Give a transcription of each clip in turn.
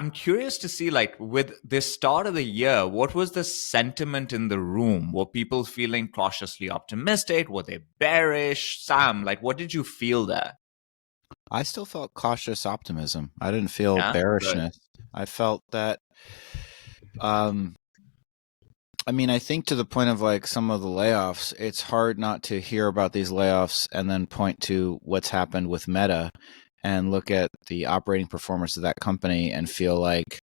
I'm curious to see, like, with this start of the year, what was the sentiment in the room? Were people feeling cautiously optimistic? Were they bearish? Sam, like, what did you feel there? I still felt cautious optimism. I didn't feel Yeah, good. bearishness. I felt that, um, I mean, I think to the point of like some of the layoffs, it's hard not to hear about these layoffs and then point to what's happened with Meta and look at the operating performance of that company and feel like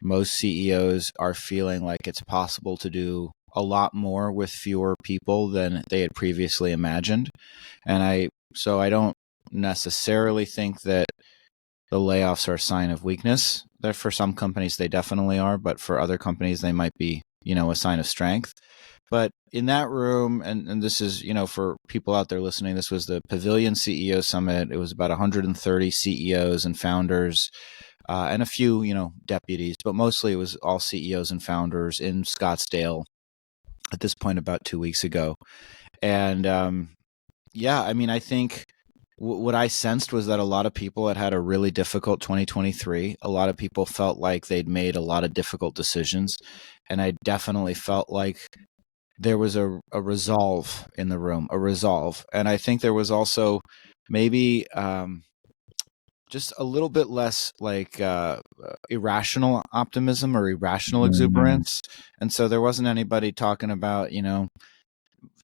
most CEOs are feeling like it's possible to do a lot more with fewer people than they had previously imagined. So I don't necessarily think that the layoffs are a sign of weakness. That for some companies they definitely are, but for other companies they might be, a sign of strength. But in that room, and this is, for people out there listening, this was the Pavilion CEO Summit. It was about 130 CEOs and founders, and a few, deputies, but mostly it was all CEOs and founders in Scottsdale at this point about 2 weeks ago. And yeah, I mean, I think what I sensed was that a lot of people had a really difficult 2023. A lot of people felt like they'd made a lot of difficult decisions. And I definitely felt like there was a resolve in the room, a resolve. And I think there was also maybe just a little bit less like irrational optimism or irrational Mm, exuberance. And so there wasn't anybody talking about,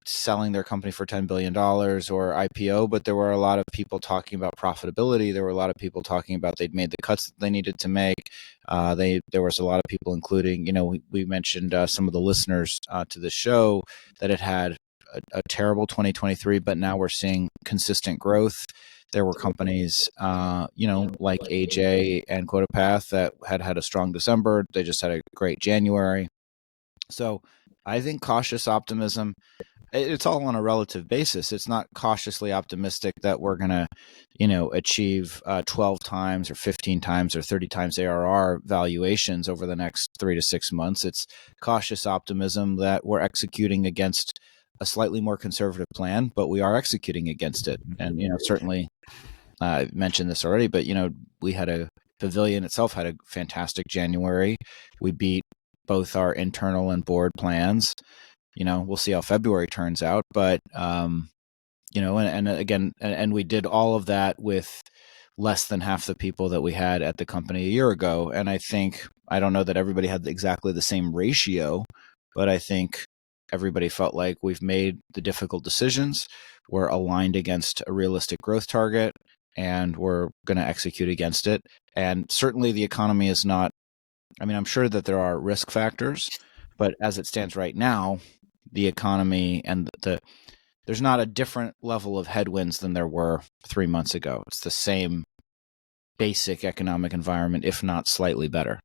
selling their company for $10 billion or IPO, but there were a lot of people talking about profitability. There were a lot of people talking about they'd made the cuts that they needed to make. There was a lot of people, including, we mentioned some of the listeners to the show that it had a terrible 2023, but now we're seeing consistent growth. There were companies, like AJ and QuotaPath that had a strong December. They just had a great January. So I think cautious optimism, it's all on a relative basis. It's not cautiously optimistic that we're going to, achieve 12 times or 15 times or 30 times ARR valuations over the next 3 to 6 months. It's cautious optimism that we're executing against a slightly more conservative plan, but we are executing against it. And, certainly I mentioned this already, but, we had Pavilion itself had a fantastic January. We beat both our internal and board plans. We'll see how February turns out, but and again, and we did all of that with less than half the people that we had at the company a year ago. And I don't know that everybody had exactly the same ratio, but I think everybody felt like we've made the difficult decisions. We're aligned against a realistic growth target and we're going to execute against it. And certainly the economy is not, I mean, I'm sure that there are risk factors, but as it stands right now, the economy and there's not a different level of headwinds than there were 3 months ago. It's the same basic economic environment, if not slightly better.